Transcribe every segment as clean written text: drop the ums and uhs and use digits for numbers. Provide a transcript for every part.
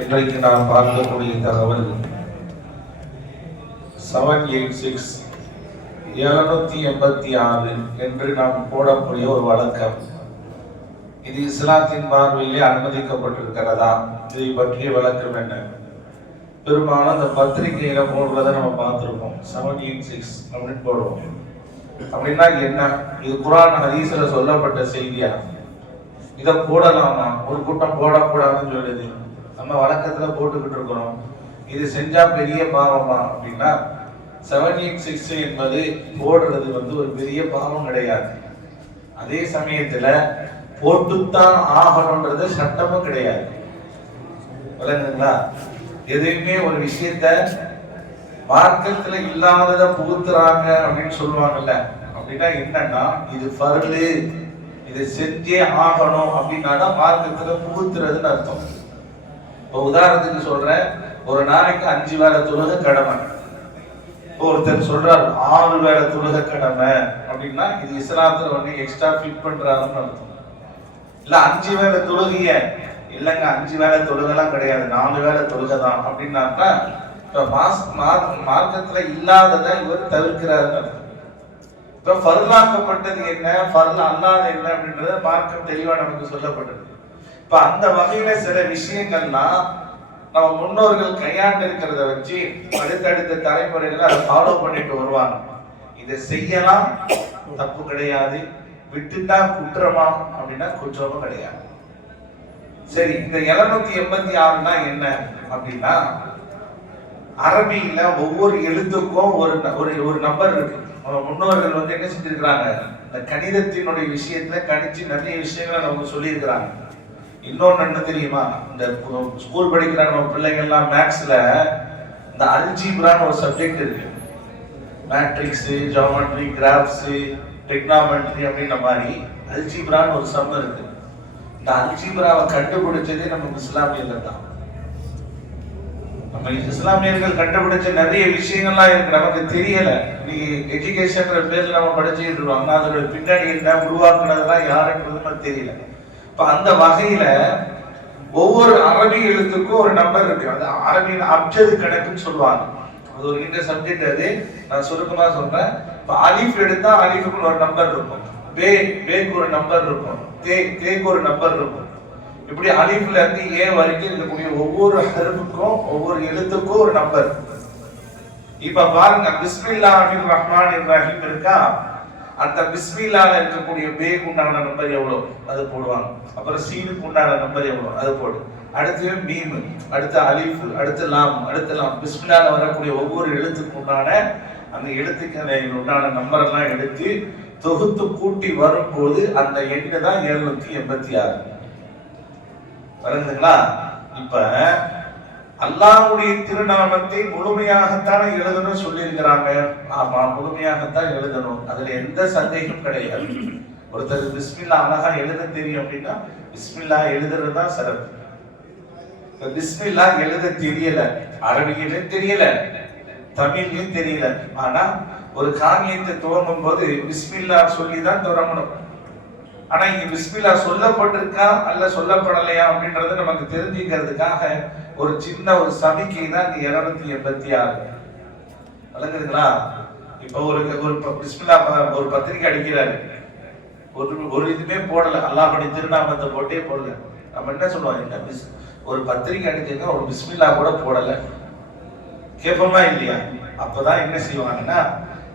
இன்றைக்கு நாம் பார்க்கக்கூடிய தகவல் 786 786 என்று நாம் போடக்கூடிய ஒரு வழக்கம். இது இஸ்லாத்தின் பார்வையிலே அனுமதிக்கப்பட்டிருக்கிறதா? இதை பற்றிய விளக்கம் என்ன? பெரும்பாலும் அந்த பத்திரிகையில போடுறதை நம்ம பார்த்திருப்போம். 786 அப்படின்னு போடுவோம். அப்படின்னா என்ன? இது குர்ஆன் ஹதீஸ்ல சொல்லப்பட்ட செய்தியா? இதை போடலாமா? ஒரு கூட்டம் போடக்கூடாதுன்னு சொல்லுது. நம்ம வழக்கத்துல போட்டுக்கிட்டு இருக்கிறோம். இது செஞ்சா பெரிய பாவமா அப்படின்னா 786 என்பது போடுறது ஒரு பெரிய பாவம் கிடையாது. அதே சமயத்துல போட்டுத்தான் ஆகணும்ன்றது சட்டமும் கிடையாது. விளங்குங்களா? எதுவுமே ஒரு விஷயத்த மார்க்கத்துல இல்லாததை புகுத்துறாங்க அப்படின்னு சொல்லுவாங்கல்ல, அப்படின்னா என்னன்னா இது ஃபர்லு, இதை செஞ்சே ஆகணும் அப்படின்னா மார்க்கத்துல புகுத்துறதுன்னு அர்த்தம். இப்போ உதாரணத்துக்கு சொல்றேன், ஒரு நாளைக்கு 5 வேளை தொழுகை கடமை. ஒருத்தர் சொல்றாரு 6 வேளை தொழுகை கடமை அப்படின்னா இது இஸ்லாத்துல எக்ஸ்ட்ரா ஃபிட் பண்றாங்கன்னு அர்த்தம். இல்ல 5 வேளை தொழுகைய இல்லைங்க 5 வேளை தொழுகெல்லாம் கிடையாது, 4 வேளை தொழுகை தான் அப்படின்னாக்கா மார்க்கத்துல இல்லாததை இவர் தவிர்க்கிறாருன்னு அர்த்தம். இப்ப ஃபர்லாக்கப்பட்டது என்ன, ஃபர்ல் அல்லாத என்ன அப்படின்றத மார்க்கம் தெளிவா நமக்கு சொல்லப்பட்டது. இப்ப அந்த வகையில சில விஷயங்கள்லாம் நம்ம முன்னோர்கள் கையாண்டு இருக்கிறத வச்சு அடுத்தடுத்த தலைமுறைகள் அதை ஃபாலோ பண்ணிட்டு வருவாங்க. இதை செய்யலாம் தப்பு கிடையாது, விட்டுட்டா குற்றமா அப்படின்னா குற்றமும் கிடையாது. சரி, இந்த 786னா என்ன அப்படின்னா அரபியில ஒவ்வொரு எழுத்துக்கும் ஒரு நம்பர் இருக்கு. முன்னோர்கள் என்ன செஞ்சிருக்கிறாங்க, இந்த கணிதத்தினுடைய விஷயத்துல கணிச்சு நிறைய விஷயங்களை நமக்கு சொல்லி இருக்கிறாங்க. இன்னொன்னு என்ன தெரியுமா, இந்த ஸ்கூல் படிக்கிற நம்ம பிள்ளைங்க எல்லாம் மேக்ஸ்ல இந்த அல்ஜீப்ரான்னு ஒரு சப்ஜெக்ட் இருக்கு. மேட்ரிக்ஸ், ஜியோமெட்ரி, கிராஃப்ஸ், டெக்னாமெட்ரி அப்படின்ற மாதிரி அல்ஜீப்ரான்னு ஒரு சம் இருக்கு. இந்த அல்ஜீப்ராவை கண்டுபிடிச்சதே நம்ம இஸ்லாமியர்கள் தான். நம்ம இஸ்லாமியர்கள் கண்டுபிடிச்ச நிறைய விஷயங்கள்லாம் இருக்கு, நமக்கு தெரியல. இன்னைக்கு எஜுகேஷன் பேர்ல நம்ம படிச்சுட்டு இருக்கோம். ஆனா அதோட பின்னாடி என்ன உருவாக்குனதெல்லாம் யாருன்றதுன்னு தெரியல. இப்ப அந்த வகையில ஒவ்வொரு அரபி எழுத்துக்கும் ஒரு நம்பர் இருக்கு. அது அரபியின் அப்ஜது கணக்குன்னு சொல்லுவாங்க. அது ஒரு இந்த சப்ஜெக்ட். அது நான் சுருக்கமா சொல்றேன். இப்ப அலிஃப் எடுத்தா அலிஃபுக்கு ஒரு நம்பர் இருக்கும், பேக்கு ஒரு நம்பர் இருக்கும், தேக்கு ஒரு நம்பர் இருக்கும். இப்படி அலிஃப்ல இருந்து ஏ வரைக்கும் இருக்கக்கூடிய ஒவ்வொரு ஹர்ஃபுக்கும் ஒவ்வொரு எழுத்துக்கும் ஒரு நம்பர். இப்ப பாருங்க, பிஸ்மில்லாஹிர் ரஹ்மானிர் ரஹீம் இருக்கா, அந்த பிஸ்மில்லாஹ்ல இருக்கக்கூடிய பேக்கு உண்டான நம்பர் எவ்வளவு அது போடுவாங்க. அப்புறம் சீனுக்கு உண்டான நம்பர் எவ்வளவு அது போடு. அடுத்து மீம், அடுத்து அலிஃப், அடுத்து லாம், அடுத்து லாம். பிஸ்மில்லாஹ்ல வரக்கூடிய ஒவ்வொரு எழுத்துக்கு உண்டான அந்த எழுத்துக்களை உண்டான நம்பர் எல்லாம் எடுத்து தொகுத்து கூட்டி வரும்போது அந்த எண்ணு தான் 786. வருதுங்களா? இப்ப அல்லாஹ்வுடைய திருநாமத்தை முழுமையாகத்தான் எழுதணும் சொல்லி இருக்கிறாங்க. ஆமா, முழுமையாகத்தான் எழுதணும், அதுல எந்த சந்தேகம் கிடையாது. ஒருத்தர் பிஸ்மில்லா அழகா எழுத தெரியும் அப்படின்னா பிஸ்மில்லா எழுதுறதுதான் சிறப்பு. பிஸ்மில்லா எழுத தெரியல, அரபியிலும் தெரியல, தமிழ்லயும் தெரியல, ஆனா ஒரு காரியத்தை துவங்கும் போது பிஸ்மில்லா சொல்லிதான் தொடங்கணும். ஆனா இங்க பிஸ்மில்லா சொல்லப்பட்டிருக்கா அல்ல சொல்லப்படலையா அப்படின்றத நமக்கு தெரிஞ்சுக்கிறதுக்காக ஒரு சின்ன ஒரு சமிக்கை தான் இந்த 786. விளங்குதுங்களா? இப்ப ஒரு பிஸ்மில்லா ஒரு பத்திரிக்கை அடிக்கிறாரு, ஒரு இதுமே போடல, அல்லாஹ்வுடைய திருநாமத்தை போட்டே போடல. நம்ம என்ன சொல்லுவோம், என்ன ஒரு பத்திரிக்கை அடிச்சிருக்க ஒரு பிஸ்மில்லா கூட போடல, கேட்போமா இல்லையா? அப்பதான் என்ன செய்வாங்கன்னா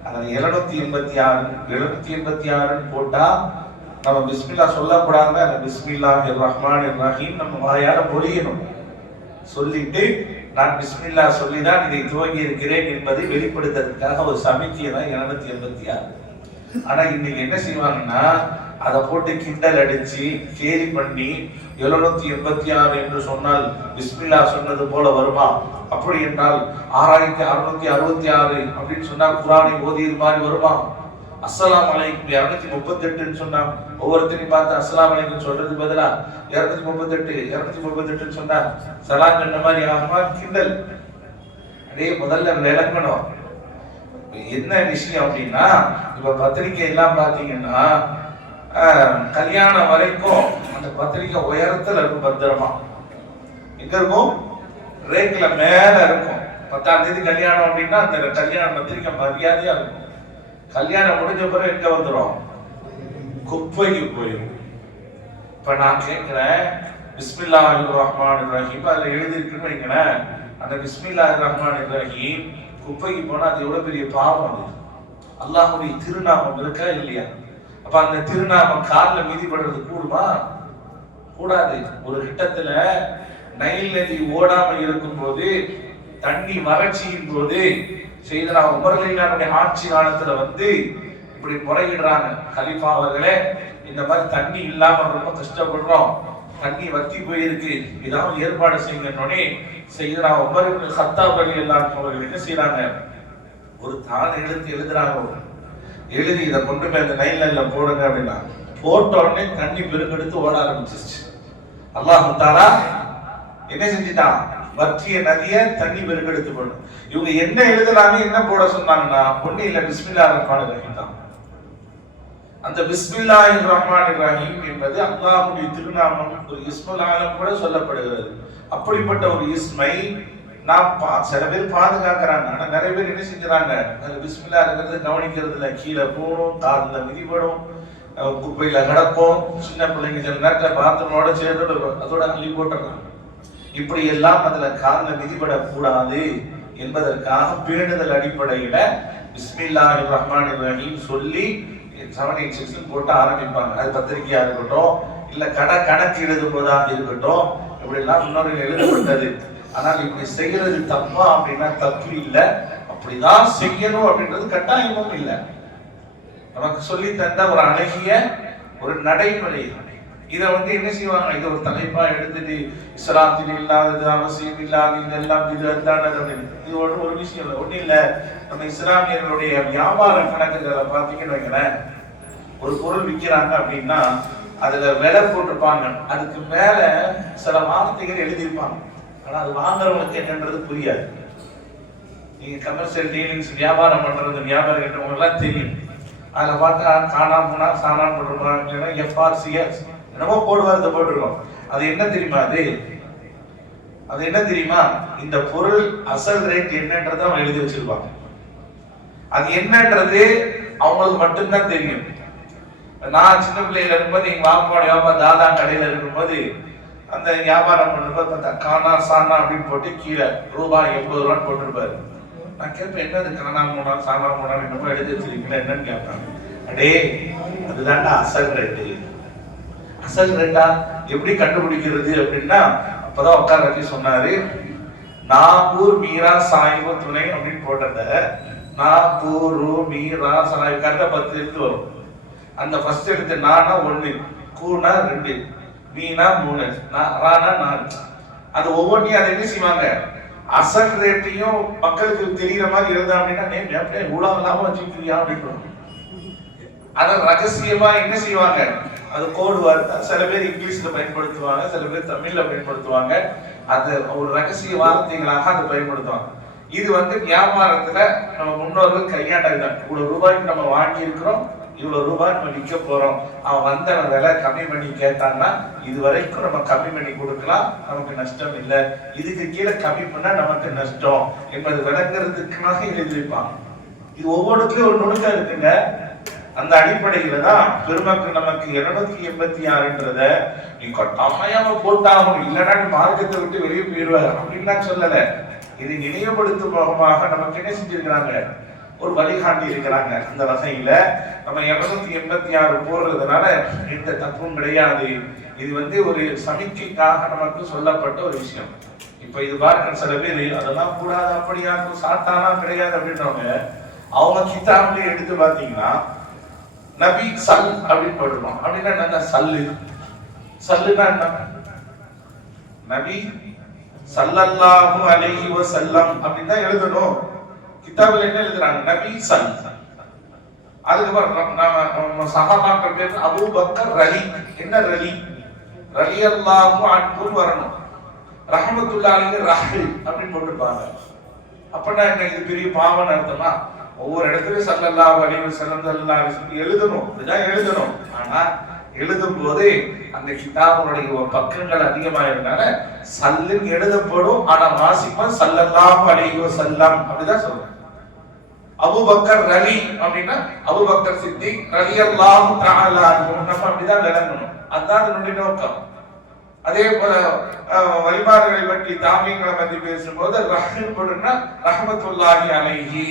அந்த 786 போட்டா நம்ம பிஸ்மில்லா சொல்லக்கூடாதுன்னா அந்த பிஸ்மில்லாஹிர் ரஹ்மானிர் ரஹீம் நம்ம வாயால பொழியணும். சொல்லிட்டு நான் பிஸ்மில்லா சொல்லிதான் இதை துவங்கி இருக்கிறேன் என்பதை வெளிப்படுத்துறதுக்காக ஒரு சமிக்கையை தான் 786. ஆனா இன்னைக்கு என்ன செய்வாங்கன்னா அதை போட்டு கிண்டல் அடிச்சு கேலி பண்ணி 786 என்று சொன்னால் பிஸ்மில்லா சொன்னது போல வருமா? அப்படி என்றால் 6666 அப்படின்னு சொன்னா குர்ஆனை ஓதியது மாதிரி வருமா? அஸ்ஸலாமு அலைக்கும் 238 சொன்னா ஒவ்வொருத்தரையும் பார்த்து அஸ்ஸலாமு அலைக்கும் சொல்றது பதிலா 238 சொன்னா சலாம் சொன்ன மாதிரி ஆகுமா? கிண்டல். அதே முதல்ல விளங்கணும் என்ன விஷயம் அப்படின்னா, இப்ப பத்திரிகை எல்லாம் பாத்தீங்கன்னா கல்யாணம் வரைக்கும் அந்த பத்திரிகை உயரத்துல இருக்கும், பத்திரமா எங்க இருக்கும்? ரேக்ல மேல இருக்கும். 10ஆம் தேதி கல்யாணம் அப்படின்னா அந்த கல்யாண பத்திரிக்கை மரியாதையா இருக்கும். கல்யாணம் முடிஞ்ச பிறகு எங்க வந்துடும்? குப்பைக்கு போயிடும். இப்ப நான் கேட்கிறேன், பிஸ்மில்லாஹிர் ரஹ்மானிர் ரஹீம் அதுல எழுதிருக்குன்னு வைக்கிறேன். அந்த பிஸ்மில்லாஹிர் ரஹ்மானிர் ரஹீம் குப்பைக்கு போனா அது எவ்வளவு பெரிய பாவம். அது அல்லாஹ்வுடைய திருநாமம் இருக்கா இல்லையா? அப்ப அந்த திருநாமம் காலில் மிதிப்படுறது கூடுமா? கூடாது. ஒரு கிட்டத்துல நைல் நதி ஓடாம இருக்கும் போது, தண்ணி வறட்சியின் போது செய்தனா உமர் ரலியல்லாஹு ஆட்சி காலத்துல வந்து இப்படி முறையிடுறாங்க, கலீஃபா அவர்களே இந்த மாதிரி தண்ணி இல்லாம ரொம்ப கஷ்டப்படுறோம், தண்ணி வத்தி போயிருக்கு, ஏதாவது ஏற்பாடு செய்யணும்னே செய்தனா உமர் இப்னு கத்தாப் ரலியல்லாஹு அவர்கள் என்ன செய்யறாங்க, ஒரு தாள் எடுத்து எழுதுறாங்க. எழுதி இதை கொண்டு போய் அந்த நைல் நதியில போடுங்க அப்படின்னா, போட்ட உடனே தண்ணி பெருக்கெடுத்து ஓட ஆரம்பிச்சிருச்சு. அல்லாஹ் தஆலா என்ன செஞ்சிட்டான்? வற்றிய நதியை தண்ணி பெருக்கெடுத்து போடும். இவங்க என்ன எழுதுறாங்க, என்ன போட சொன்னாங்கன்னா ஒண்ணு இல்ல, பிஸ்மில்லாஹிர் ரஹ்மானிர் ரஹீம் தான். அந்த பிஸ்மில்லாஹிர் ரஹ்மானிர் ரஹீம் என்பது அல்லாஹ்வுடைய திருநாமம், ஒரு இஸ்முல் ஆலம் கூட சொல்லப்படுகிறது. அப்படிப்பட்ட ஒரு இஸ்மை நாம் சில பேர் பாதுகாக்கிறாங்க. ஆனா நிறைய பேர் என்ன செஞ்சுறாங்க, அது பிஸ்மில்லா இருக்கிறது கவனிக்கிறது இல்லை. கீழே போடும், காதுல மிதிப்படும், குப்பையில கிடக்கும். சின்ன பிள்ளைங்க சில நேரத்தில் பாத்ரூமோட சேர்ந்து அதோட அள்ளி போட்டுறாங்க. இப்படி எல்லாம் அதுல காதுல மிதிப்படக்கூடாது என்பதற்காக பேணுதல் அடிப்படையில பிஸ்மில்லாஹிர் ரஹ்மானிர் ரஹீம் சொல்லி 786 போட்டு ஆரம்பிப்பாங்க. அது பத்திரிகையா இருக்கட்டும், இல்ல கணக்கு எழுதும் போதாக இருக்கட்டும், இப்படி எல்லாம் முன்னோர்கள் எழுதப்பட்டது. ஆனால் இப்படி செய்யறது தப்பா அப்படின்னா தப்பு இல்லை, அப்படிதான் செய்யணும் அப்படின்றது கட்டாயமும் இல்லை. நமக்கு சொல்லி தந்த ஒரு அழகிய ஒரு நடைமுறை. இதை வந்து என்ன செய்வாங்க, இதை ஒரு தலைப்பா எடுத்துட்டு இஸ்லாத்தில் இல்லாதது, அவசியம் இல்லாத இதெல்லாம் இது அதானது அப்படின்னு. இது ஒரு விஷயம் இல்லை, ஒன்றும் இல்லை. நம்ம இஸ்லாமியர்களுடைய வியாபார கணக்குகளை பார்த்தீங்கன்னு வைக்கிறேன், ஒரு பொருள் விற்கிறாங்க அப்படின்னா அதுல விலை போட்டிருப்பாங்க, அதுக்கு மேல சில வார்த்தைகள் எழுதியிருப்பாங்க. ஆனா அது வாங்குறவங்களுக்கு என்னன்றது புரியாது. நீங்க கமர்ஷியல் டீலிங்ஸ் வியாபாரம் பண்றது, வியாபாரம் கேட்டவங்க எல்லாம் தெரியும். அதுல பார்த்தா காணா போனா சாணா போட்டிருப்பாங்க, எஃப்ஆர்சிஎஸ் என்னமோ போடுவார் போட்டிருக்கோம். அது என்ன தெரியுமா? அது என்ன தெரியுமா? இந்த பொருள் அசல் ரேட் என்னன்றதை அவங்க எழுதி வச்சிருப்பாங்க. அது என்னன்றது அவங்களுக்கு மட்டும்தான் தெரியும். நான் சின்ன பிள்ளையில இருக்கும்போது எங்க வாப்பாவோட வியாபாரம் தாதா கடையில இருக்கும்போது அந்த வியாபாரம் பண்ணும்போது பார்த்தா காணா சாணா அப்படின்னு போட்டு கீழே ரூபாய் 80 போட்டிருப்பாரு. நான் கேட்பேன், என்னது காணா மூணா சாணா மூணா என்னமோ எழுதி வச்சிருக்கீங்களா என்னன்னு கேட்பேன். அடே அதுதான்டா அசல் ரேட்டு. அசல் ரேட்டா எப்படி கண்டுபிடிக்கிறது அப்படின்னா, அப்பதான் உட்கார வச்சு சொன்னாரு, நாகூர் மீரா சாயிபு துணை அப்படின்னு போட்டத நாகூர் மீரா சாயிபு கரெக்டா 10 எழுத்து வரும். அந்த ஃபர்ஸ்ட் எழுத்து நானா 1, கூனா 2, மீனா 3, ரானா 4. அது ஒவ்வொன்றையும் அதை என்ன செய்வாங்க, அசல் ரேட்டையும் மக்களுக்கு தெரிகிற மாதிரி எழுதா அப்படின்னா அப்படியே ஊழம் இல்லாம வச்சுக்கிறியா அப்படின்னு. அதை ரகசியமா என்ன செய்வாங்க, அது கோடு வார்த்தை. சில பேர் இங்கிலீஷ்ல பயன்படுத்துவாங்க, சில பேர் தமிழ்ல பயன்படுத்துவாங்க. அது ஒரு ரகசிய வார்த்தைகளாக அதை பயன்படுத்துவாங்க. இது வந்து வியாபாரத்துல நம்ம முன்னோர்கள் கையாண்டதுதான். இவ்வளவு ரூபாய்க்கு நம்ம வாங்கி இருக்கிறோம், இவ்வளவு ரூபாய் நம்ம விற்க போறோம், அவன் வந்த விலை கம்மி பண்ணி கேட்டான்னா இது வரைக்கும் நம்ம கம்மி பண்ணி கொடுக்கலாம், நமக்கு நஷ்டம் இல்லை. இதுக்கு கீழே கம்மி பண்ணா நமக்கு நஷ்டம் என்பது விளங்குறதுக்காக எழுதி வைப்பாங்க. இது ஒவ்வொன்றுக்கும் ஒரு நுணுக்கம் இருக்குங்க. அந்த அடிப்படையில தான் பெருமக்கள் நமக்கு 286ன்றத நீ கட்டாயமா போட்டாகும், இல்லைன்னா மார்க்கத்தை விட்டு வெளியே போயிடுவார் அப்படின்னு நான் சொல்லல. இது நினைவுபடுத்தும் முகமாக நமக்கு என்ன செஞ்சிருக்கிறாங்க, ஒரு வழிகாட்டி இருக்கிறாங்க. அந்த வகையில நம்ம 286 போடுறதுனால எந்த தப்பும் கிடையாது. இது வந்து ஒரு சமிக்கைக்காக நமக்கு சொல்லப்பட்ட ஒரு விஷயம். இப்ப இது பாருங்க, சில பேர் அதெல்லாம் கூடாது, அப்படியா சாட்டானா கிடையாது அப்படின்றவங்க அவங்க கிதாபிலே எடுத்து பாத்தீங்கன்னா நபி சல் அப்படின்னு போட்டுருவோம். அப்படின்னா என்ன சல்லு? சல்லுனா என்ன? நபி ஸல்லல்லாஹு அலைஹி வஸல்லம் அப்படின்னு தான் எழுதணும். கிதாபில் என்ன எழுதுறாங்க, நபி சல். அதுக்கு சஹாபாக்கள் பேர் அபூபக்கர் ரலி. என்ன ரலி? ரலியல்லாஹு அன்ஹு வரணும். ரஹ்மத்துல்லாஹி அலைஹி ரஹ்ல் அப்படின்னு போட்டுருப்பாங்க. அப்படின்னா என்ன, இது பெரிய பாவம் அர்த்தமா? ஒவ்வொரு இடத்துலயும் ஸல்லல்லாஹு அலைஹி வஸல்லம் ஸல்லல்லாஹு அலைஹி வஸல்லம் எழுதணும், இதுதான் எழுதணும். ஆனா எழுதும் போது அந்த கிதாபுடைய பக்கங்கள் அதிகமாயிருந்தால சல்லுன்னு எழுதப்படும், ஆனா வாசிப்பா ஸல்லல்லாஹு அலைஹி வஸல்லம் அப்படிதான் சொல்றேன். அபூபக்கர் ரலி அப்படின்னா அபூபக்கர் சித்திக் ரலியல்லாஹு தஆலா அன்ஹு நம்ம அப்படிதான் விளங்கணும். அதுதான் அதனுடைய நோக்கம். அதே போல வழிபாடுகளை பற்றி தாமியங்களை பற்றி பேசும்போது ரஹ்மத்துல்லாஹி அலைஹி,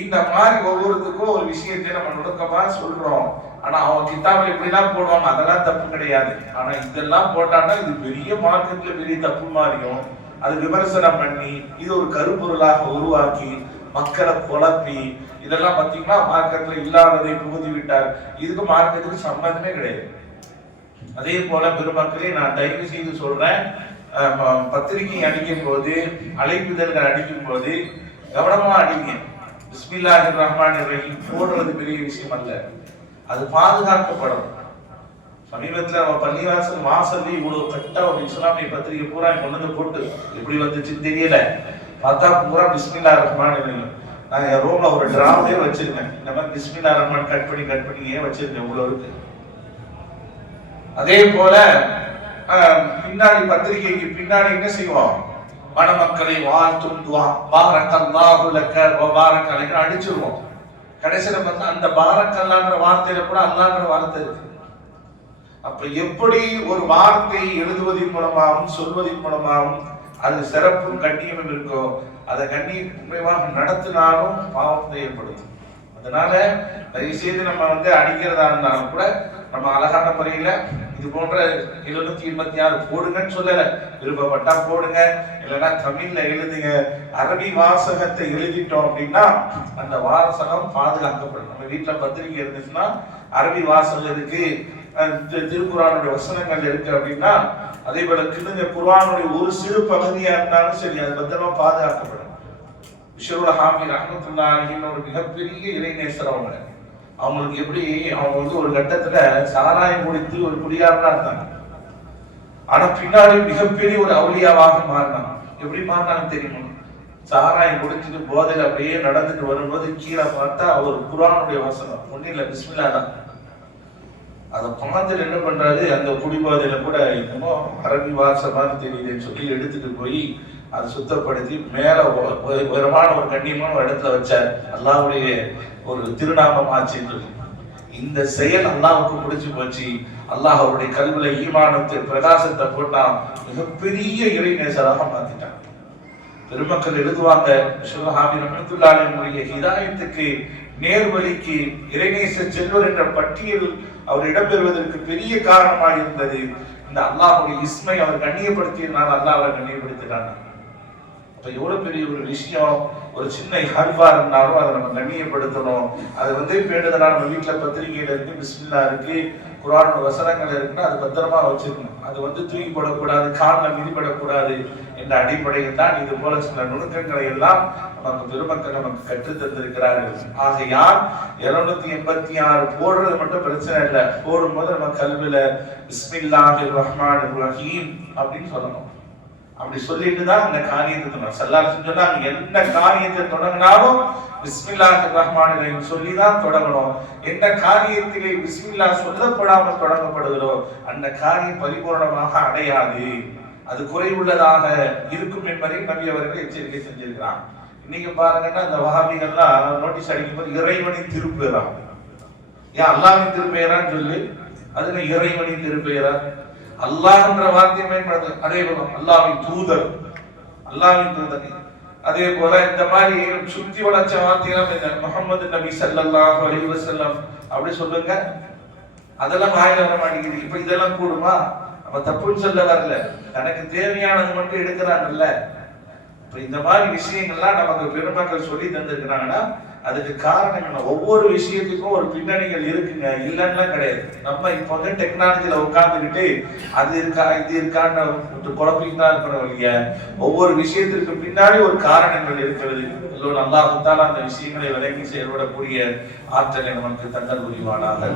இந்த மாதிரி ஒவ்வொருத்துக்கும் ஒரு விஷயத்தை நம்ம நுணுக்கமா சொல்றோம். ஆனா அவங்க கிதாபில் இப்படிலாம் போடுவாங்க, அதெல்லாம் தப்பு கிடையாது. ஆனா இதெல்லாம் போட்டாங்கன்னா இது பெரிய மார்க்கெட்ல பெரிய தப்பு மாதிரியும் அது விமர்சனம் பண்ணி இது ஒரு கருப்பொருளாக உருவாக்கி மக்களை குழப்பி இதெல்லாம் பார்த்தீங்கன்னா மார்க்கெட்ல இல்லாததை புகுதி விட்டார். இதுக்கு மார்க்கெட்டுக்கு சம்பந்தமே கிடையாது. அதே போல பெருமக்களே நான் தயவு செய்து சொல்றேன், பத்திரிகை அடிக்கும் போது அழைப்புதல்கள் அடிக்கும் போது கவனமா அடிங்க. பிஸ்மில்லாஹிர் ரஹ்மானிர் ரஹீம் போடுறது பெரிய விஷயம் அல்ல, அது பாதுகாக்கப்படும். சமீபத்துல பள்ளிவாசல் வாசல்ல இவ்வளவு கட்டா ஒரு இஸ்லாமிய பத்திரிகை பூரா கொண்டு வந்து போட்டு எப்படி வந்துச்சுன்னு தெரியல, பார்த்தா பூரா பிஸ்மில்லாஹிர் ரஹ்மானிர் ரஹீம். நான் என் ரூம்ல ஒரு டிராவே வச்சிருக்கேன், இந்த மாதிரி பிஸ்மில்லாஹிர் ரஹ்மான் கட் பண்ணி வச்சிருக்கேன். இவ்வளவு இருக்கு. அதே போல பின்னாடி பத்திரிகைக்கு பின்னாடி என்ன செய்வோம், மணமக்களை வாழ்த்தும் துஆ பாரக்கல்லாஹு லக்க வ பாரக அலைக அடிச்சிருவோம். கடைசியில பார்த்தா அந்த பாரக்கல்லாஹ்ன்ற வார்த்தையில கூட அல்லாஹ்ன்ற வார்த்தை இருக்கு. அப்ப எப்படி ஒரு வார்த்தை எழுதுவதன் மூலமாகவும் சொல்வதன் மூலமாகவும் அது சிறப்பும் கண்ணியமும் இருக்கோ, அதை கண்ணியமாக நடத்தினாலும் பாவத்தை ஏற்படுத்தும். அதனால தயவு செய்து நம்ம அடிக்கிறதா இருந்தாலும் கூட நம்ம அழகான முறையில இது போன்ற 786 போடுங்கன்னு சொல்லல, விருப்பப்பட்டா போடுங்க, இல்லைன்னா தமிழ்ல எழுதுங்க. அரபி வாசகத்தை எழுதிட்டோம் அப்படின்னா அந்த வாசகம் பாதுகாக்கப்படும். நம்ம வீட்டுல பத்திரிகை இருந்துச்சுன்னா அரபி வாசகம் இருக்கு, திருக்குறானுடைய வசனங்கள் இருக்கு அப்படின்னா அதே போல கிழுங்க குர்ஆனுடைய ஒரு சிறு பகுதியா இருந்தாலும் சரி அது பத்திரமா பாதுகாக்கப்படும். பிஷருல் ஹாமி ரஹ்மத்துல்லாஹி அலைஹி ஒரு மிகப்பெரிய இறைநேசர். அவங்களுக்கு எப்படி அவங்க ஒரு கட்டத்துல சாராயம் குடித்து ஒரு குடியாரனா இருந்தாங்க, ஆனா பின்னாடி மிகப்பெரிய ஒரு அவுலியாவாக மாறினாங்க. எப்படி மாறினாங்க தெரியுமா? சாராயம் குடிச்சிட்டு போதையில அப்படியே நடந்துட்டு வரும்போது கீழே பார்த்தா ஒரு குர்ஆனுடைய வசனம் ஒன்னும் இல்ல, பிஸ்மில்லா தான். அதை பார்த்துட்டு என்ன பண்றாரு, அந்த குடிபோதையில கூட இன்னமும் அரபி வாசமாக தெரியுதுன்னு சொல்லி எடுத்துட்டு போய் அதை சுத்தப்படுத்தி மேல உயரமான ஒரு கண்ணியமான ஒரு இடத்துல வச்சார். அல்லாஹ்வுடைய ஒரு திருநாமம் ஆச்சுன்னு சொல்லி இந்த செயல் அல்லாஹ்வுக்கு பிடிச்சு போச்சு. அல்லாஹ் அவருடைய கல்வில ஈமானத்தை பிரகாசத்தை போட்டா மிகப்பெரிய இறைநேசராக மாத்திட்டான். பெருமக்கள் எழுதுவாங்க, ஷுஹாபி ரஹ்மத்துல்லாஹி அலைஹி ஹிதாயத்துக்கு நேர்வழிக்கு இறைநேச செல்வர் என்ற பட்டியல் அவர் இடம்பெறுவதற்கு பெரிய காரணமாக இருந்தது இந்த அல்லாஹ்வுடைய இஸ்மை அவர் கண்ணியப்படுத்தியதுனால அல்லாஹ் அவரை கண்ணியப்படுத்தினாங்க. அப்ப எவ்வளவு பெரிய ஒரு விஷயம், ஒரு சின்ன ஹர்பா இருந்தாலும் அதை நம்ம கண்ணியப்படுத்தணும். அது பேணுதலா நம்ம வீட்டுல பத்திரிகையில இருக்கு, பிஸ்மில்லா இருக்கு, குர்ஆன் வசனங்கள் இருக்குன்னா அது பத்திரமா வச்சிருக்கணும். அது தூக்கி போடக்கூடாது, காலில் மிதிப்படக்கூடாது என்ற அடிப்படையில் தான் இது போல சில நுணுக்கங்களை எல்லாம் நமக்கு பெருமக்கள் நமக்கு கற்றுத் தந்திருக்கிறார்கள். ஆகையால் 786 போடுறது மட்டும் பிரச்சனை இல்லை, போடும்போது நம்ம கல்வில பிஸ்மில்லாஹிர் ரஹ்மானிர் ரஹீம் அப்படின்னு சொல்லணும். அப்படி சொல்லிட்டு தான் இந்த காரியத்தை சொன்னாங்க. எந்த காரியத்தை தொடங்கினாலும் பிஸ்மில்லாஹிர் ரஹ்மானிர் ரஹீம் சொல்லி தான் தொடங்கணும். எந்த காரியத்திலே பிஸ்மில்லா சொல்லப்படாமல் தொடங்கப்படுகிறோ அந்த காரியம் பரிபூர்ணமாக அடையாது, அது குறைவுள்ளதாக இருக்கும் என்பதை நபி அவர்கள் எச்சரிக்கை செஞ்சிருக்கிறார். இன்னைக்கு பாருங்கன்னா இந்த வஹாபிகள்லாம் நோட்டீஸ் அடிக்கும் போது இறைவனின் திருப்பெயரா, ஏன் அல்லாஹ்வின் திருப்பெயரான்னு சொல்லி அதுல இறைவனின் திருப்பெயரா, அல்லாஹ்ன்ற வார்த்தையை பயன்படுது. அதே போல அல்லாஹ்வின் தூதர், அல்லாஹ்வின் தூதர். அதே போல இந்த மாதிரி சுத்தி வளர்ச்ச வார்த்தைகள் முஹம்மது நபி ஸல்லல்லாஹு அலைஹி வஸல்லம் அப்படி சொல்லுங்க, அதெல்லாம் வாயில வர மாட்டேங்குது. இப்ப இதெல்லாம் கூடுமா? நம்ம தப்புன்னு சொல்ல வரல, தனக்கு தேவையானது மட்டும் எடுக்கிறாங்கல்ல. இப்ப இந்த மாதிரி விஷயங்கள்லாம் நமக்கு பெருமக்கள் சொல்லி தந்திருக்கிறாங்கன்னா அதுக்கு காரணம் என்ன? ஒவ்வொரு விஷயத்துக்கும் ஒரு பின்னணிகள் இருக்குங்க, இல்லைன்னா கிடையாது. நம்ம இப்ப டெக்னாலஜில உட்கார்ந்துக்கிட்டு அது இருக்கா இது இருக்கான்னு குழப்பிட்டு தான் இருக்கணும் இல்லையா? ஒவ்வொரு விஷயத்திற்கு பின்னாடி ஒரு காரணங்கள் இருக்கிறது. அல்லாஹ் தஆலா அந்த விஷயங்களை விளங்கி செயல்படக்கூடிய ஆற்றலை நமக்கு தந்தல் புரிவானாக.